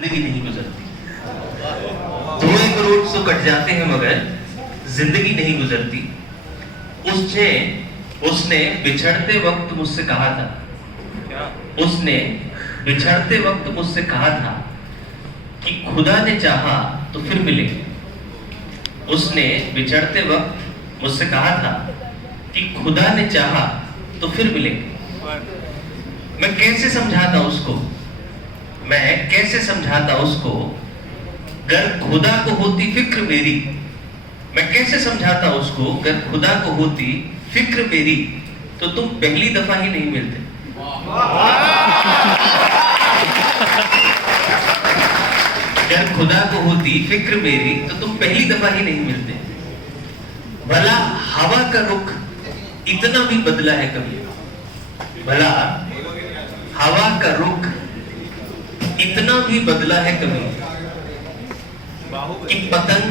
जिंदगी नहीं गुजरती। धुएं करोड़ तो कट जाते हैं मगर जिंदगी नहीं गुजरती। उसने बिछड़ते वक्त मुझसे कहा था, उसने बिछड़ते वक्त मुझसे कहा था कि खुदा ने चाहा तो फिर मिलेंगे। उसने बिछड़ते वक्त मुझसे कहा था कि खुदा ने चाहा तो फिर मिलेंगे। मैं कैसे समझाता उसको, मैं कैसे समझाता उसको, गर खुदा को होती फिक्र मेरी। मैं कैसे समझाता उसको, गर खुदा को होती फिक्र मेरी तो तुम पहली दफा ही नहीं मिलते। गर खुदा को होती फिक्र मेरी तो तुम पहली दफा ही नहीं मिलते। भला हवा का रुख इतना भी बदला है कभी, भला हवा का रुख इतना भी बदला है कभी कि पतंग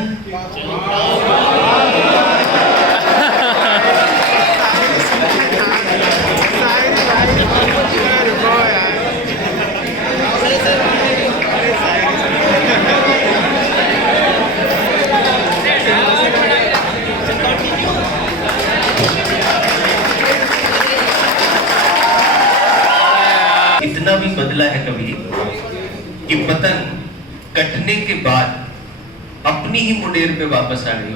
इतना भी बदला है कभी कि पतंग कटने के बाद अपनी ही मुंडेर पे वापस आ गई।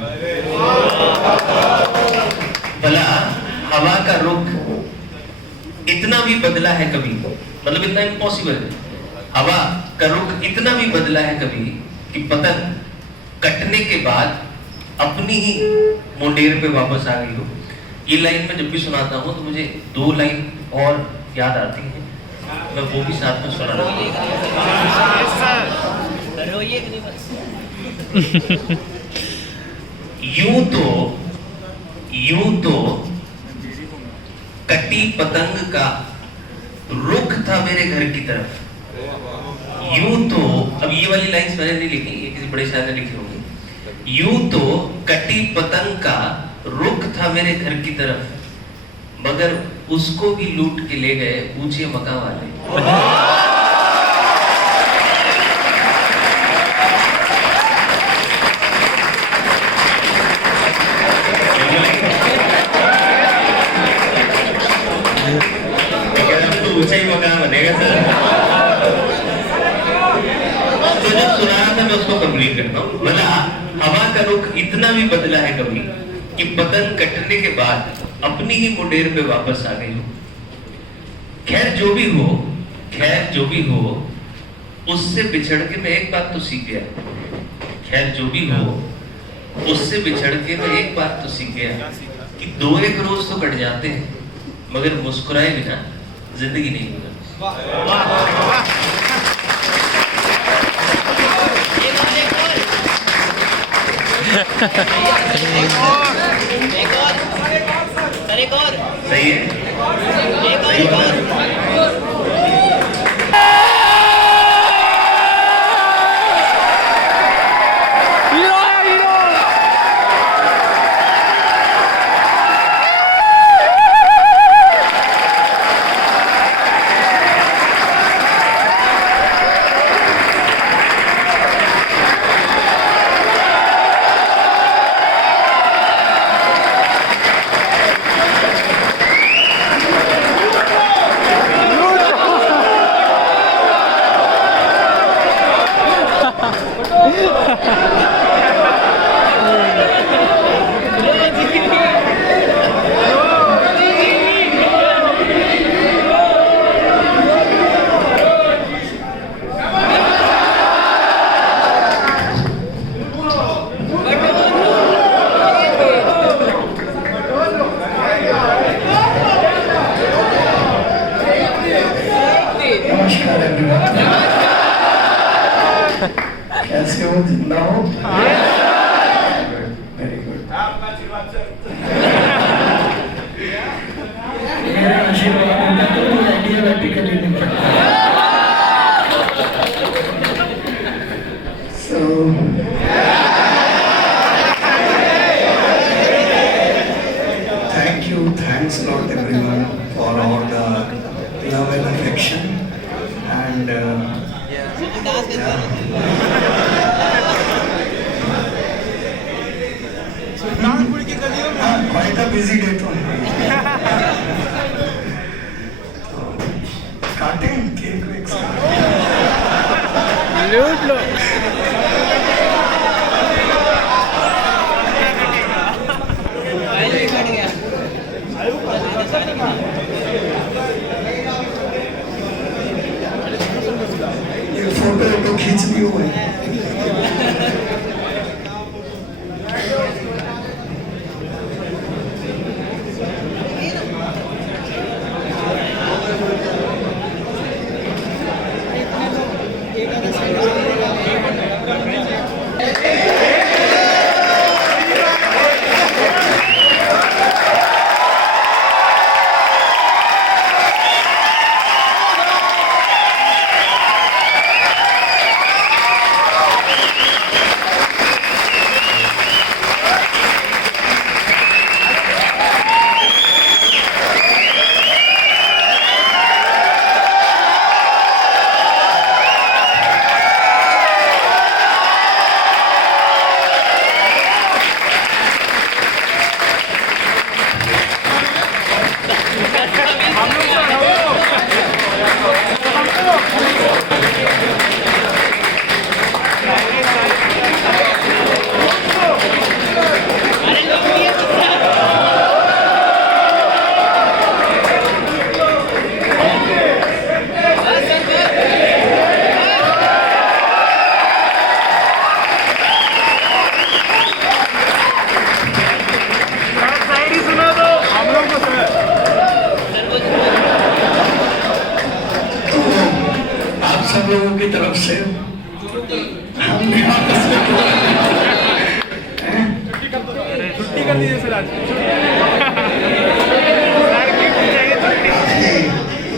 भला हवा का रुख इतना भी बदला है कभी, मतलब इतना इम्पॉसिबल है, हवा का रुख इतना भी बदला है कभी कि पतंग कटने के बाद अपनी ही मुंडेर पे वापस आ गई हो। ये लाइन मैं जब भी सुनाता हूँ तो मुझे दो लाइन और याद आती हैं, मैं वो भी साथ में सुना रहा हूँ। यूं तो कटी पतंग का रुख था मेरे घर की तरफ। यूं तो, अब ये वाली लाइंस मैंने नहीं लिखी, ये किसी बड़े शायर ने लिखी होगी। यूं तो कटी पतंग का रुख था मेरे घर की तरफ, मगर उसको भी लूट के ले गए ऊंचे मकान वाले। ऊंचा ही मकान बनेगा सर। तो जब सुना रहा था मैं उसको कंप्लीट करता हूँ। भला हवा का रुख इतना भी बदला है कभी कि पतंग कटने के बाद अपनी ही मुंडेर पे वापस आ गई हो। खैर जो भी हो, खैर जो भी हो, उससे बिछड़ के मैं एक बात तो सीख गया। खैर जो भी हो, उससे बिछड़ के मैं एक बात तो सीख गया कि दो एक रोज तो कट जाते हैं मगर मुस्कुराए बिना जिंदगी नहीं गुजरती। एक और सही है, एक और कैसे हो, जिंदा हो? Very good. मेरा आशीर्वाद होता तो आइडियालॉजिकली निपटता। So thank you, thanks a lot everyone for all the love and affection, and dance करते हैं सुल्तानपुर की गलियों में क्वाइट अ बिजी डे तो है। काटें केक वेक लूट लो मोबाइल भी कट गया ये फोटो खींच ली हुई सब लोगों की तरफ से हमने आपस में छुट्टी कर दीजिए सर आज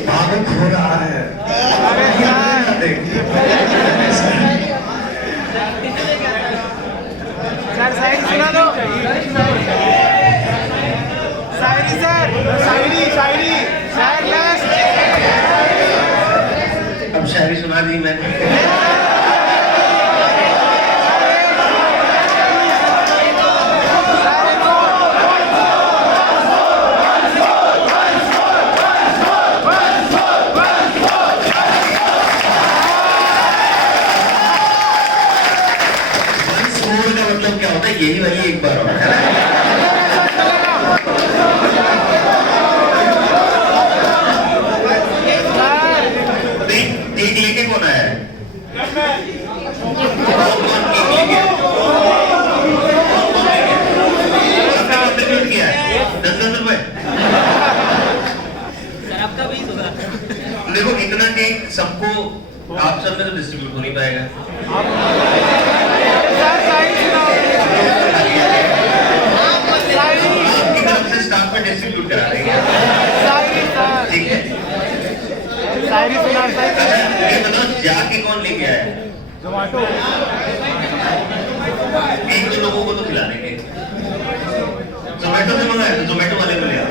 भावुक हो रहा है। सर शायरी सुना दो शायरी सर शायरी शायरी शायर लास्ट अब शायरी सुना दी मैंने। मतलब क्या होता है, यही वही एक बार होता है ना। एक लेके कौन आया है? डिस्ट्रीब्यूट किया है 10-10 रुपए। सर आपका भी होगा देखो इतना कि सबको आप सब में तो डिस्ट्रीब्यूट हो नहीं पाएगा। आपकी तरफ से स्टाफ में डिस्ट्रीब्यूट करा देंगे, ठीक है। अच्छा ये बताओ जाके कौन लेके आया है? जोमेटो एक दो लोगों को तो खिला देंगे। जोमेटो से मंगाया तो जोमेटो वाले को ले आओ।